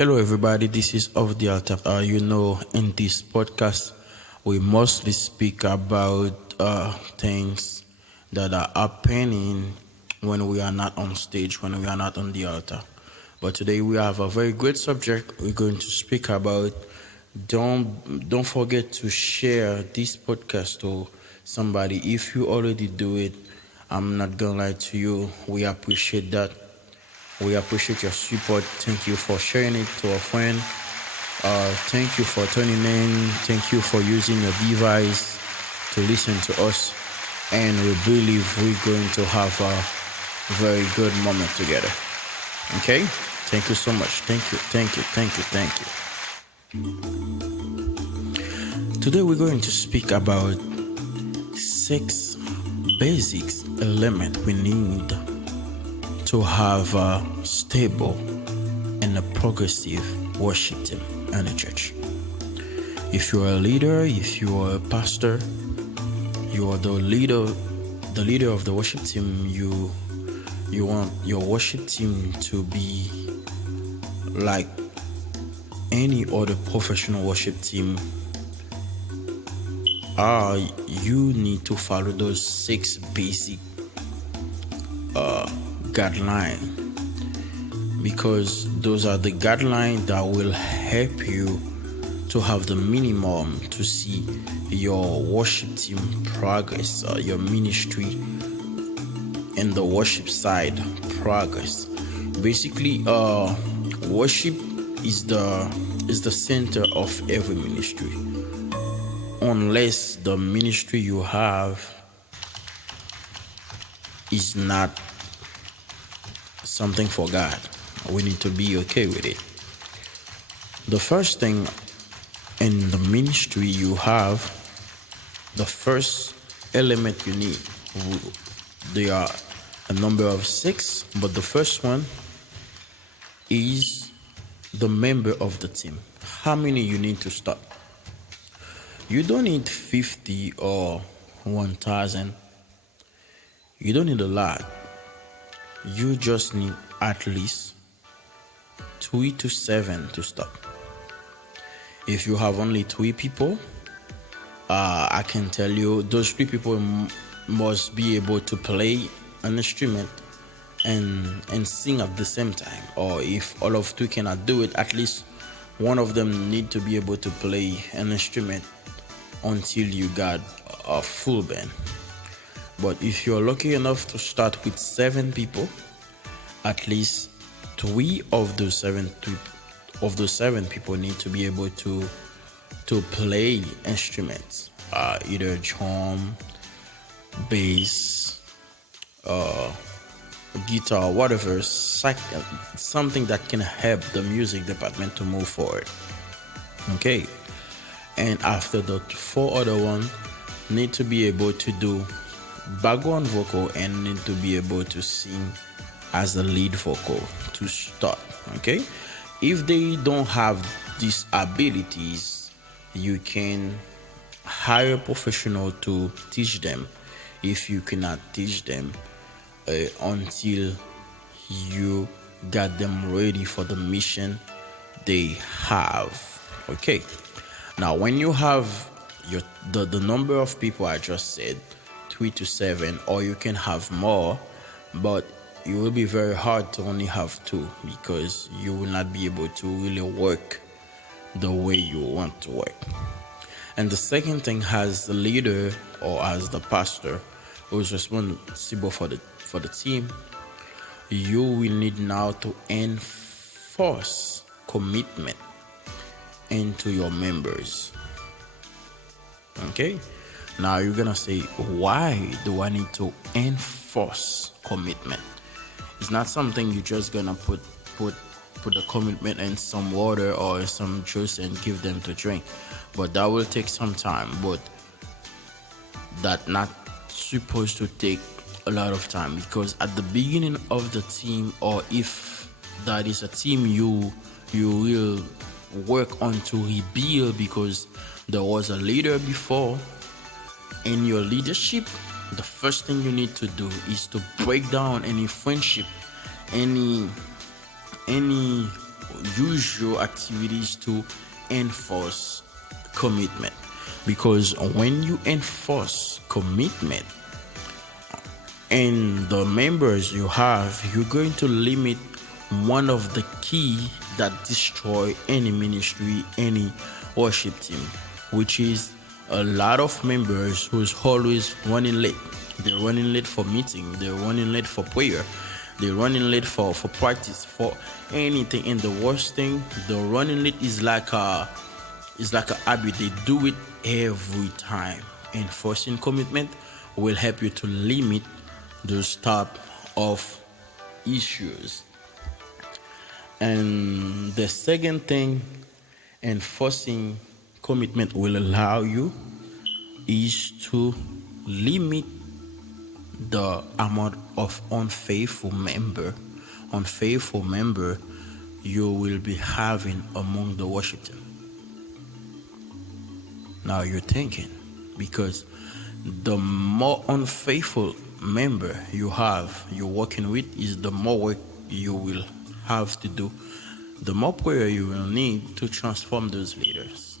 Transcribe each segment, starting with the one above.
Hello, everybody. This is Of the Altar. In this podcast, we mostly speak about things that are happening when we are not on stage, when we are not on the altar. But today we have a very great subject. We're going to speak about. Don't forget to share this podcast to somebody. If you already do it, I'm not gonna lie to you. We appreciate that. We appreciate your support. Thank you for sharing it to a friend. Thank you for tuning in. Thank you for using your device to listen to us. And we believe we're going to have a very good moment together. Okay? Thank you so much. Thank you. Today we're going to speak about 6 basic elements we need to have a stable and a progressive worship team in a church. If you're a leader, if you are a pastor, you are the leader of the worship team, you want your worship team to be like any other professional worship team. You need to follow those 6 basic guidelines, because those are the guidelines that will help you to have the minimum to see your worship team progress, your ministry and the worship side progress. Basically, worship is the center of every ministry. Unless the ministry you have is not something for God, we need to be okay with it. The first thing in the ministry you have, the first element you need, there are a number of 6, but the first one is the member of the team. How many you need to start? You don't need 50 or 1,000. You don't need a lot. You just need at least 3 to 7 to start. If you have only 3 people, I can tell you those 3 people must be able to play an instrument and sing at the same time. Or if all of 3 cannot do it, at least one of them need to be able to play an instrument until you got a full band. But if you're lucky enough to start with 7 people, at least 3 of those 7 people need to be able to play instruments, either drum, bass, guitar, whatever, something that can help the music department to move forward. Okay, and after the 4 other ones need to be able to do background vocal and need to be able to sing as the lead vocal to start. Okay, if they don't have these abilities, you can hire a professional to teach them. If you cannot teach them until you got them ready for the mission they have. Okay, now when you have the number of people I just said, 3 to 7, or you can have more, but it will be very hard to only have 2, because you will not be able to really work the way you want to work. And the second thing, as the leader or as the pastor who is responsible for the team, you will need now to enforce commitment into your members. Okay, now you're gonna say, why do I need to enforce commitment? It's not something you're just gonna put the commitment in some water or some juice and give them to drink, but that will take some time. But that not supposed to take a lot of time, because at the beginning of the team, or if that is a team you will work on to rebuild, because there was a leader before, in your leadership, the first thing you need to do is to break down any friendship, any usual activities to enforce commitment. Because when you enforce commitment and the members you have, you're going to limit one of the key that destroy any ministry, any worship team, which is a lot of members who's always running late. They're running late for meeting, they're running late for prayer, they're running late for practice, for anything. And the worst thing, the running late is like a habit. They do it every time. Enforcing commitment will help you to limit those type of issues. And the second thing enforcing commitment will allow you is to limit the amount of unfaithful member you will be having among the worship team. Now you're thinking, because the more unfaithful member you're working with, is the more work you will have to do, the more prayer you will need to transform those leaders.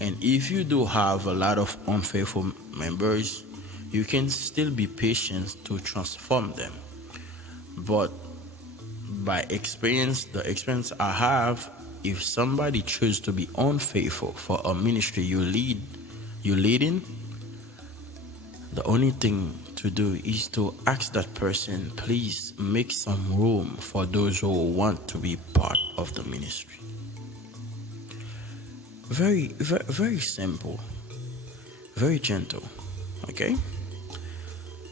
And if you do have a lot of unfaithful members, you can still be patient to transform them. But by experience, the experience I have, if somebody chooses to be unfaithful for a ministry you're leading, the only thing to do is to ask that person, please make some room for those who want to be part of the ministry. Very, very, very simple, very gentle, okay?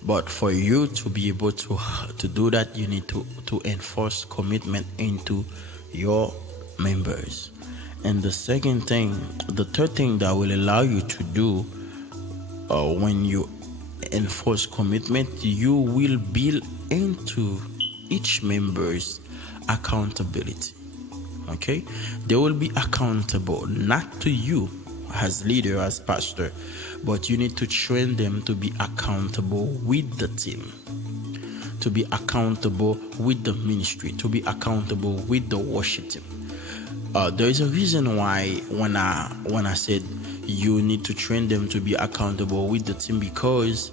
But for you to be able to do that, you need to enforce commitment into your members. And the third thing that will allow you to do when you enforce commitment, you will build into each member's accountability. Okay, they will be accountable not to you as leader, as pastor, but you need to train them to be accountable with the team, to be accountable with the ministry, to be accountable with the worship team. There is a reason why when I said you need to train them to be accountable with the team, because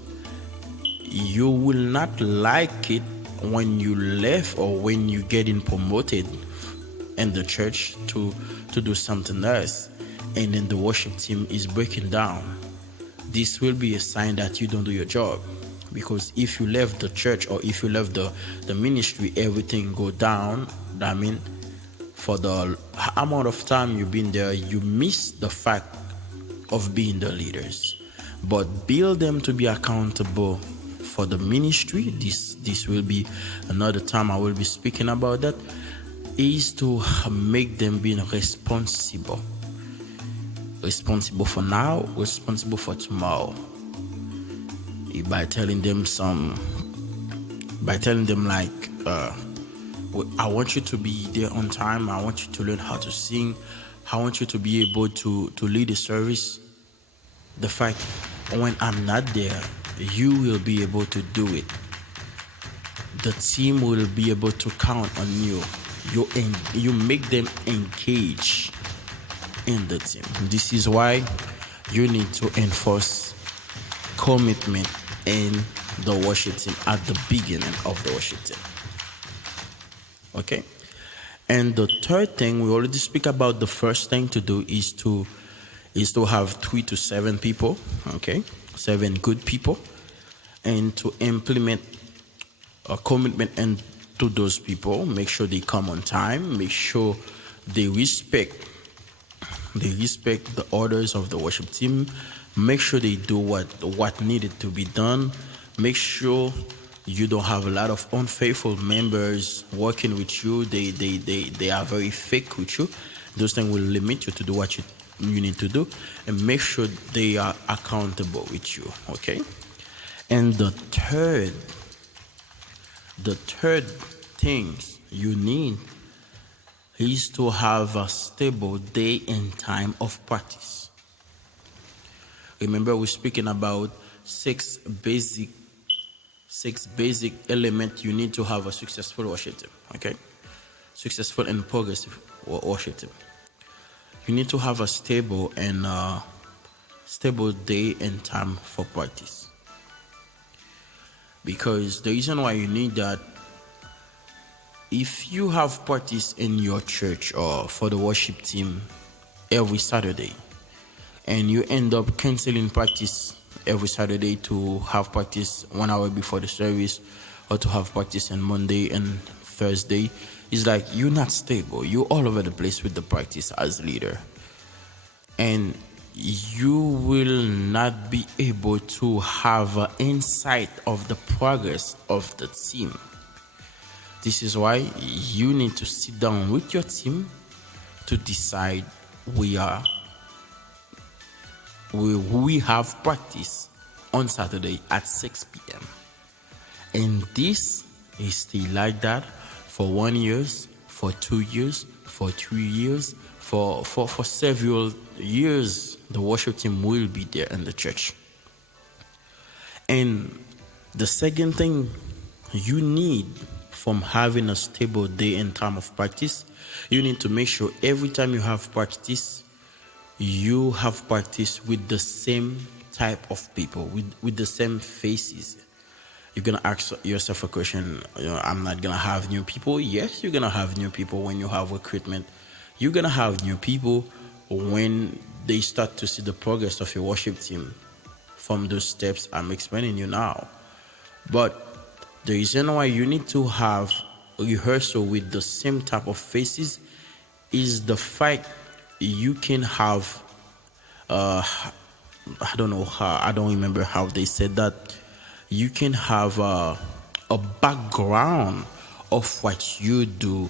you will not like it when you left or when you getting promoted in the church to do something else, and then the worship team is breaking down. This will be a sign that you don't do your job, because if you left the church or if you left the ministry, everything go down. I mean, for the amount of time you've been there, you miss the fact of being the leaders. But build them to be accountable for the ministry. This will be another time I will be speaking about that, is to make them being responsible for now, responsible for tomorrow, by telling them like, I want you to be there on time, I want you to learn how to sing, I want you to be able to lead a service. The fact when I'm not there, you will be able to do it. The team will be able to count on you. You make them engage in the team. This is why you need to enforce commitment in the worship team at the beginning of the worship team. Okay? And the third thing, we already speak about the first thing to do is to have 3 to 7 people, okay? 7 good people, and to implement a commitment into those people. Make sure they come on time, make sure they respect the orders of the worship team, make sure they do what needed to be done, make sure you don't have a lot of unfaithful members working with you. They are very fake with you. Those things will limit you to do what you need to do, and make sure they are accountable with you. Okay. And the third thing you need is to have a stable day and time of practice. Remember, we're speaking about six basic elements you need to have a successful worship team. Okay, successful and progressive worship team, you need to have a stable day and time for practice. Because the reason why you need that, if you have practice in your church or for the worship team every Saturday, and you end up canceling practice every Saturday to have practice 1 hour before the service, or to have practice on Monday and Thursday, it's like you're not stable. You're all over the place with the practice as leader. And you will not be able to have an insight of the progress of the team. This is why you need to sit down with your team to decide we have practice on Saturday at 6 p.m. And this is still like that for 1 year, for 2 years, for 3 years, for several years. The worship team will be there in the church. And the second thing you need from having a stable day and time of practice, you need to make sure every time you have practice, you have practice with the same type of people, with the same faces. You're going to ask yourself a question, I'm not going to have new people. Yes, you're going to have new people when you have recruitment. You're going to have new people when they start to see the progress of your worship team from those steps I'm explaining you now. But the reason why you need to have rehearsal with the same type of faces is the fact you can have, I don't remember how they said that. You can have a background of what you do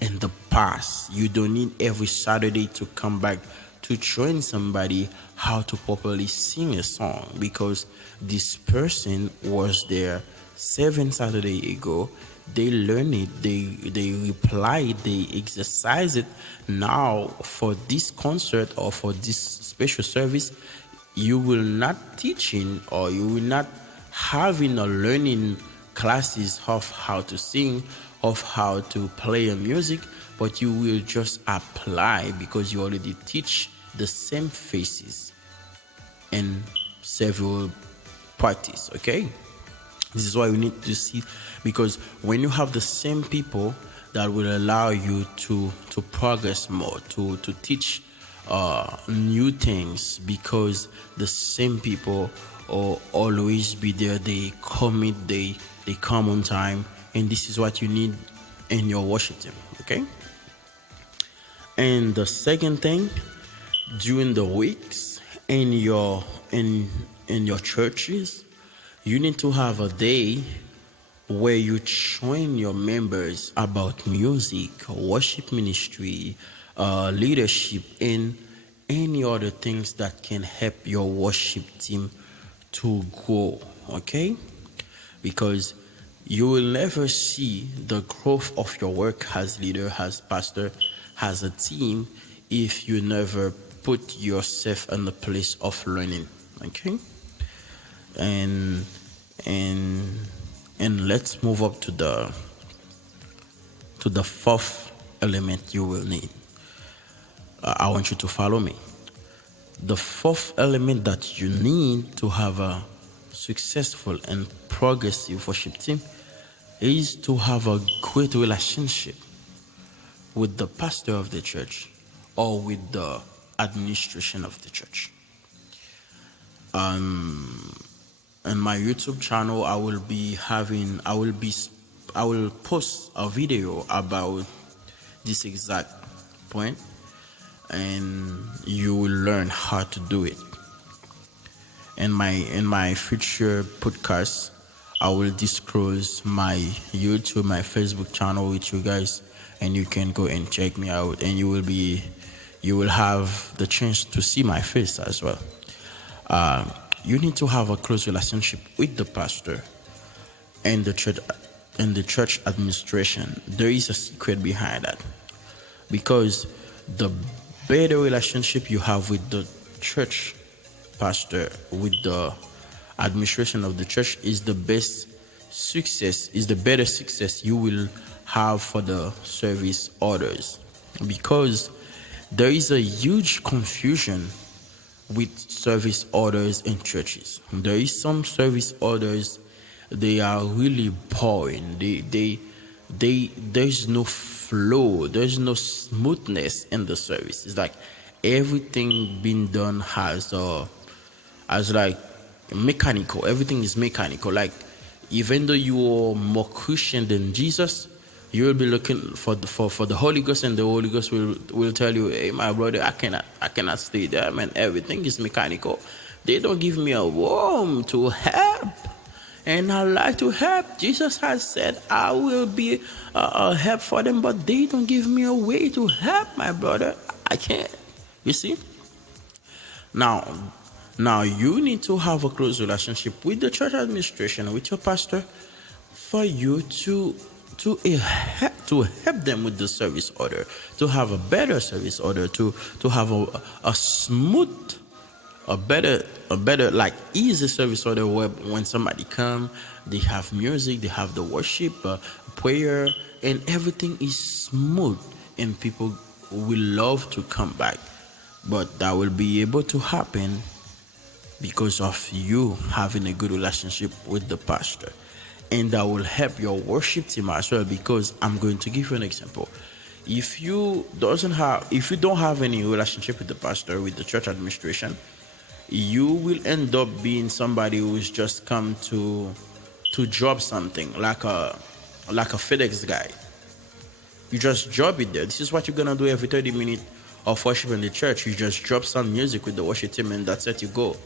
in the past. You don't need every Saturday to come back to train somebody how to properly sing a song, because this person was there 7 Saturdays ago. They learn it, they reply, they exercise it. Now for this concert or for this special service, you will not teaching, or you will not having a learning classes of how to sing, of how to play a music, but you will just apply because you already teach the same faces in several practice. Okay, this is why we need to see, because when you have the same people, that will allow you to progress more, to teach new things, because the same people will always be there. They commit, they come on time, and this is what you need in your worship team. Okay. And the second thing, during the weeks in your churches, you need to have a day where you train your members about music, worship ministry, leadership, and any other things that can help your worship team to grow. Okay? Because you will never see the growth of your work as leader, as pastor, as a team, if you never put yourself in the place of learning. Okay? And let's move up to the fourth element you will need. I want you to follow me. The fourth element that you need to have a successful and progressive worship team is to have a great relationship with the pastor of the church or with the administration of the church. On my YouTube channel, I will post a video about this exact point, and you will learn how to do it. In my future podcast, I will disclose my YouTube, my Facebook channel with you guys, and you can go and check me out, and you will have the chance to see my face as well. You need to have a close relationship with the pastor and the church administration. There is a secret behind that, because the better relationship you have with the church pastor, with the administration of the church, is the best success, is the better success you will have for the service orders, because there is a huge confusion with service orders in churches. There is some service orders, they are really boring. There's no flow, there's no smoothness in the service. It's like everything being done as like mechanical. Everything is mechanical. Like, even though you are more Christian than Jesus, you will be looking for the Holy Ghost, and the Holy Ghost will tell you, hey, my brother, I cannot stay there, man. Everything is mechanical. They don't give me a room to help, and I like to help. Jesus has said I will be a help for them, but they don't give me a way to help, my brother. I can't. You see? Now you need to have a close relationship with the church administration, with your pastor, for you to help them with the service order, to have a better service order, to have a smooth, a better like easy service order, where when somebody come, they have music, they have the worship, prayer, and everything is smooth, and people will love to come back. But that will be able to happen because of you having a good relationship with the pastor. And that will help your worship team as well, because I'm going to give you an example. If you don't have any relationship with the pastor, with the church administration, you will end up being somebody who's just come to drop something, like a FedEx guy. You just drop it there. This is what you're gonna do every 30 minutes of worship in the church. You just drop some music with the worship team, and that's it. You go.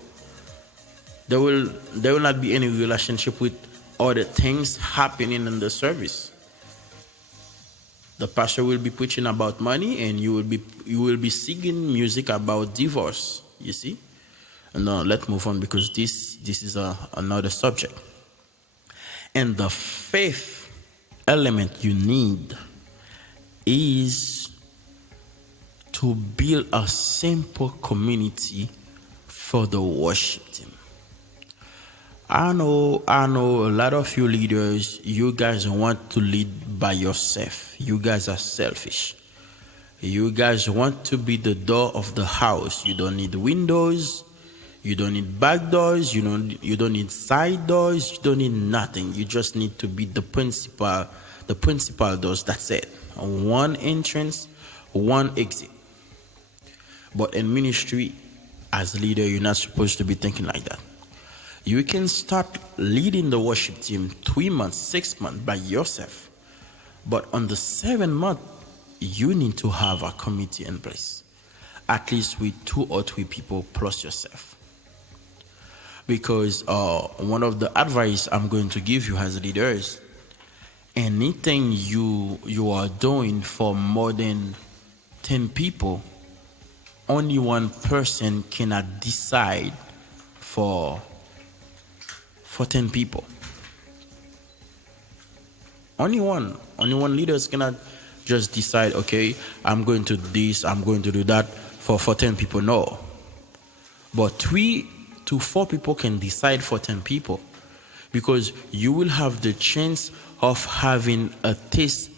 There will not be any relationship with other things happening in the service. The pastor will be preaching about money, and you will be singing music about divorce. You see? No, let's move on, because this is another subject. And the fifth element you need is to build a simple community for the worship team. I know a lot of you leaders, you guys want to lead by yourself. You guys are selfish. You guys want to be the door of the house. You don't need windows. You don't need back doors. You don't need side doors. You don't need nothing. You just need to be the principal doors. That's it. One entrance, one exit. But in ministry, as leader, you're not supposed to be thinking like that. You can start leading the worship team 3 months, 6 months by yourself. But on the 7th month, you need to have a committee in place, at least with 2 or 3 people plus yourself. Because one of the advice I'm going to give you as leaders, anything you are doing for more than 10 people, only one person cannot decide for 10 people. Only one leader cannot just decide, okay, I'm going to do this, I'm going to do that for 10 people. No. But 3 to 4 people can decide for 10 people, because you will have the chance of having a taste,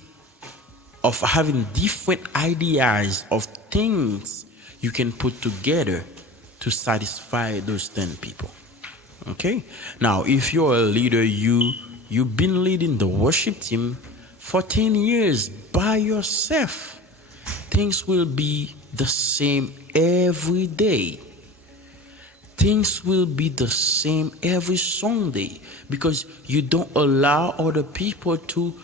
of having different ideas of things you can put together to satisfy those 10 people. Okay? Now, if you're a leader, you've been leading the worship team for 10 years by yourself, things will be the same every day. Things will be the same every Sunday, because you don't allow other people to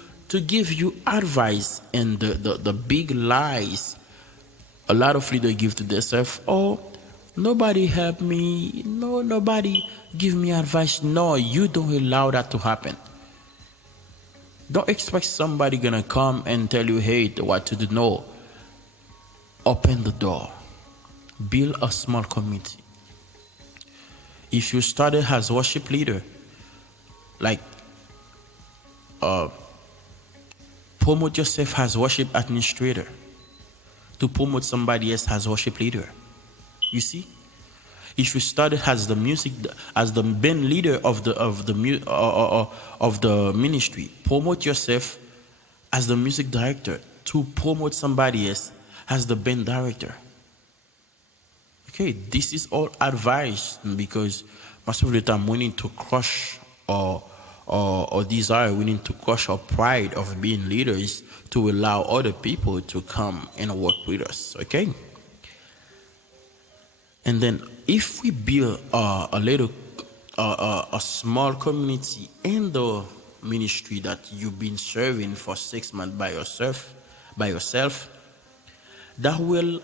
give you advice, and the big lies a lot of leaders give to themselves. Oh, nobody helped me. No, nobody give me advice. No, you don't allow that to happen. Don't expect somebody gonna come and tell you, hey, what to do. No. Open the door. Build a small community. If you started as worship leader, like promote yourself as worship administrator to promote somebody else as worship leader. You see, if you started as the band leader of the ministry, promote yourself as the music director to promote somebody else as the band director. Okay, this is all advice, because most of the time we need to crush our desire, we need to crush our pride of being leaders to allow other people to come and work with us. Okay, and then if we build a small community in the ministry that you've been serving for 6 months by yourself, that will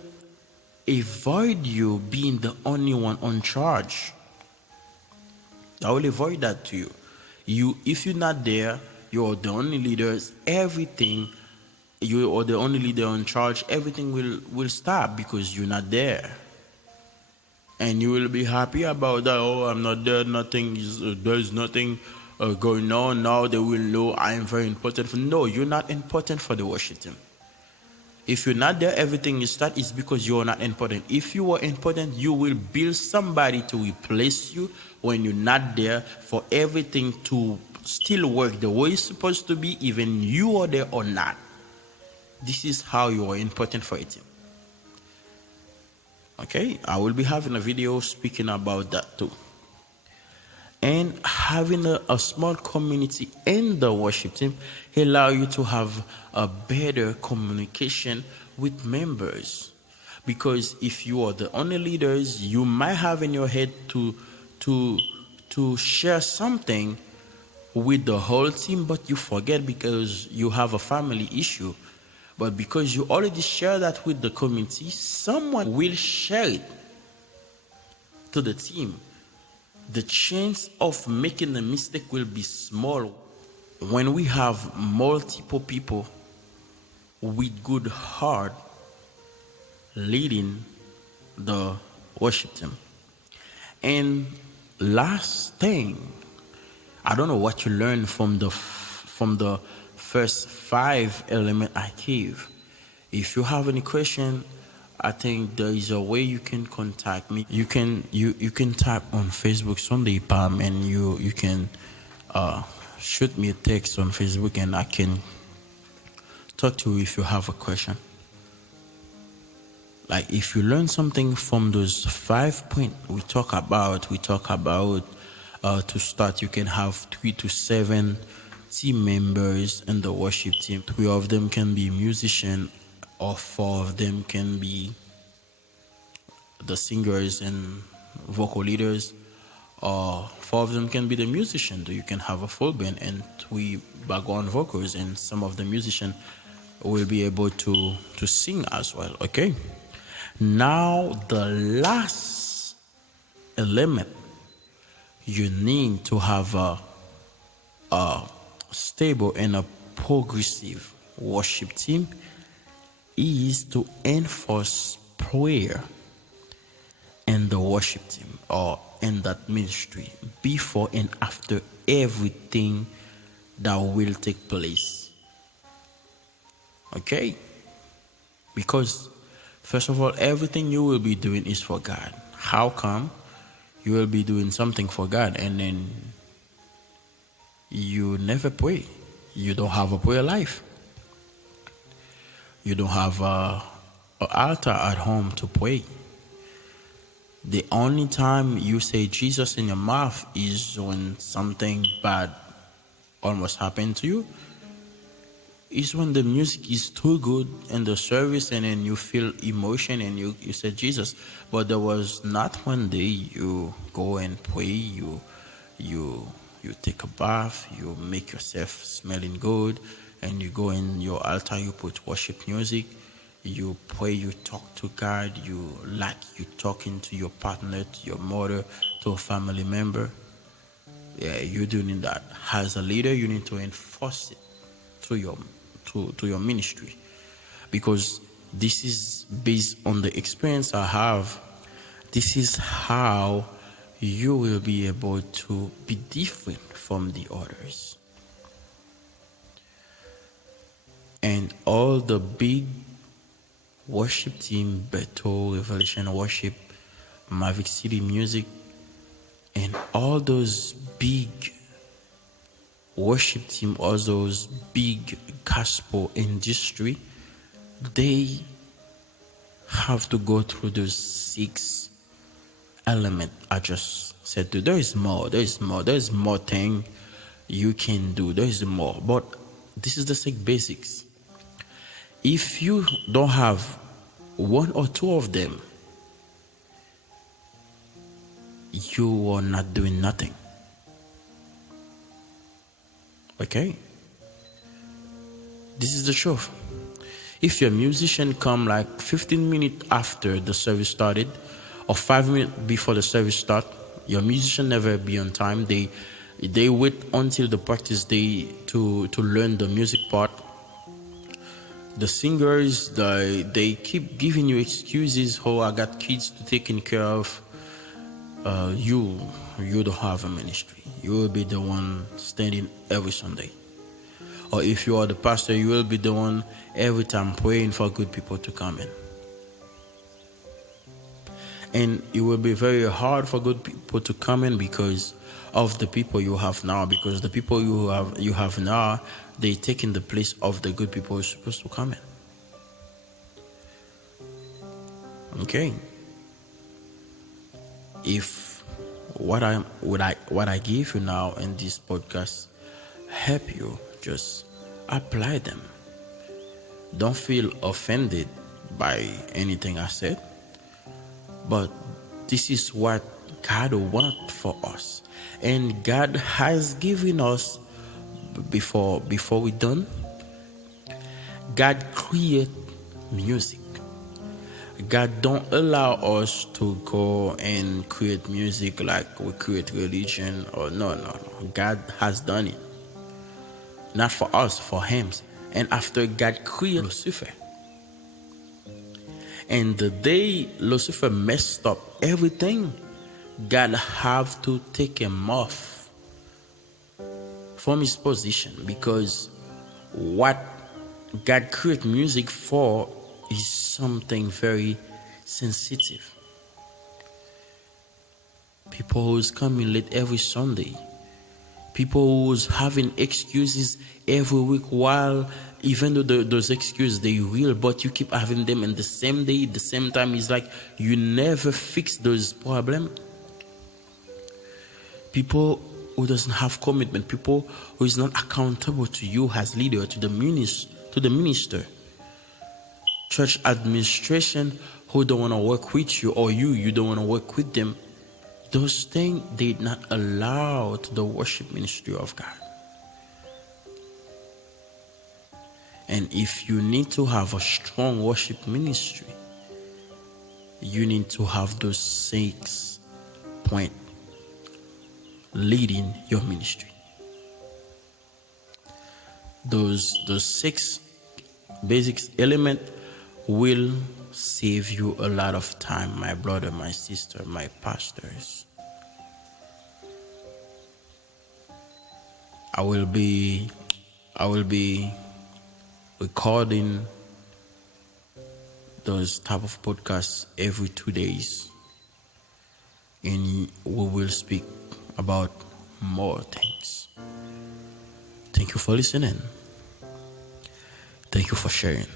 avoid you being the only one on charge. I will avoid that to you. If you're not there, you're the only leaders. Everything, you are the only leader in charge. Everything will stop because you're not there, and you will be happy about that. Oh, I'm not there. There's nothing going on now. They will know I am very important. No, you're not important for the worship team. If you're not there, everything you start is because you're not important. If you were important, you will build somebody to replace you when you're not there, for everything to still work the way it's supposed to be, even you are there or not. This is how you are important for a team. Okay, I will be having a video speaking about that too. And having a small community in the worship team allow you to have a better communication with members. Because if you are the only leaders, you might have in your head to share something with the whole team, but you forget because you have a family issue. But because you already share that with the community, someone will share it to the team. The chance of making a mistake will be small. When we have multiple people with good heart leading the worship team. And last thing, I don't know what you learned from the first 5 elements I gave. If you have any question, I think there is a way you can contact me. You can type on Facebook Sunday Palm, and you can shoot me a text on Facebook, and I can talk to you if you have a question. Like if you learn something from those 5 points we talk about to start, you can have 3 to 7 team members in the worship team. 3 of them can be musicians, or 4 of them can be the singers and vocal leaders, or 4 of them can be the musicians. You can have a full band and 3 background vocals, and some of the musicians will be able to sing as well. Okay, now the last element, you need to have a stable and a progressive worship team, is to enforce prayer in the worship team or in that ministry before and after everything that will take place. Okay? Because first of all, everything you will be doing is for God. How come you will be doing something for God and then you never pray? You don't have a prayer life. You don't have an altar at home to pray. The only time you say Jesus in your mouth is when something bad almost happened to you. Is when the music is too good in the service, and then you feel emotion and you say Jesus. But there was not one day you go and pray, you take a bath, you make yourself smelling good, and you go in your altar, you put worship music, you pray, you talk to God, you talking to your partner, to your mother, to a family member. Yeah, you're doing that. As a leader, you need to enforce it to your ministry, because this is based on the experience I have. This is how you will be able to be different from the others. And all the big worship team, Beto, Revelation Worship, Mavic City Music, and all those big worship team or those big gospel industry, they have to go through those 6 elements I just said to. There is more thing you can do. There is more. But this is the 6 basics. If you don't have 1 or 2 of them, you are not doing nothing. Okay? This is the truth. If your musician come like 15 minutes after the service started or 5 minutes before the service start, your musician never be on time. They wait until the practice day to learn the music part. The singers, they keep giving you excuses. Oh, I got kids to take care of. You don't have a ministry. You will be the one standing every Sunday. Or if you are the pastor, you will be the one every time praying for good people to come in. And it will be very hard for good people to come in because of the people you have now. Because the people you have now, they taking the place of the good people who are supposed to come in. Okay. If what I give you now in this podcast help you, just apply them. Don't feel offended by anything I said, but this is what God wants for us, and God has given us before we done. God create music. God don't allow us to go and create music like we create religion or no. God has done it. Not for us, for him. And after God created Lucifer. And the day Lucifer messed up everything, God have to take him off from his position, because what God created music for is something very sensitive. People who's coming late every Sunday, people who's having excuses every week, while even though those excuses they real, but you keep having them in the same day, the same time. It's like you never fix those problems. People who doesn't have commitment, people who is not accountable to you as leader, to the minister, church administration who don't want to work with you, or you don't want to work with them. Those things they not allow to the worship ministry of God. And if you need to have a strong worship ministry, you need to have those 6 points leading your ministry. Those 6 basic elements will save you a lot of time, my brother, my sister, my pastors. I will be recording those type of podcasts every 2 days, and we will speak about more things. Thank you for listening. Thank you for sharing.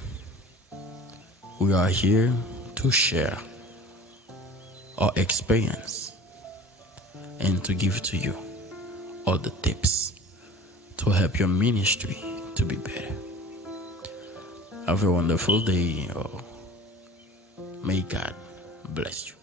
We are here to share our experience and to give to you all the tips to help your ministry to be better. Have a wonderful day. May God bless you.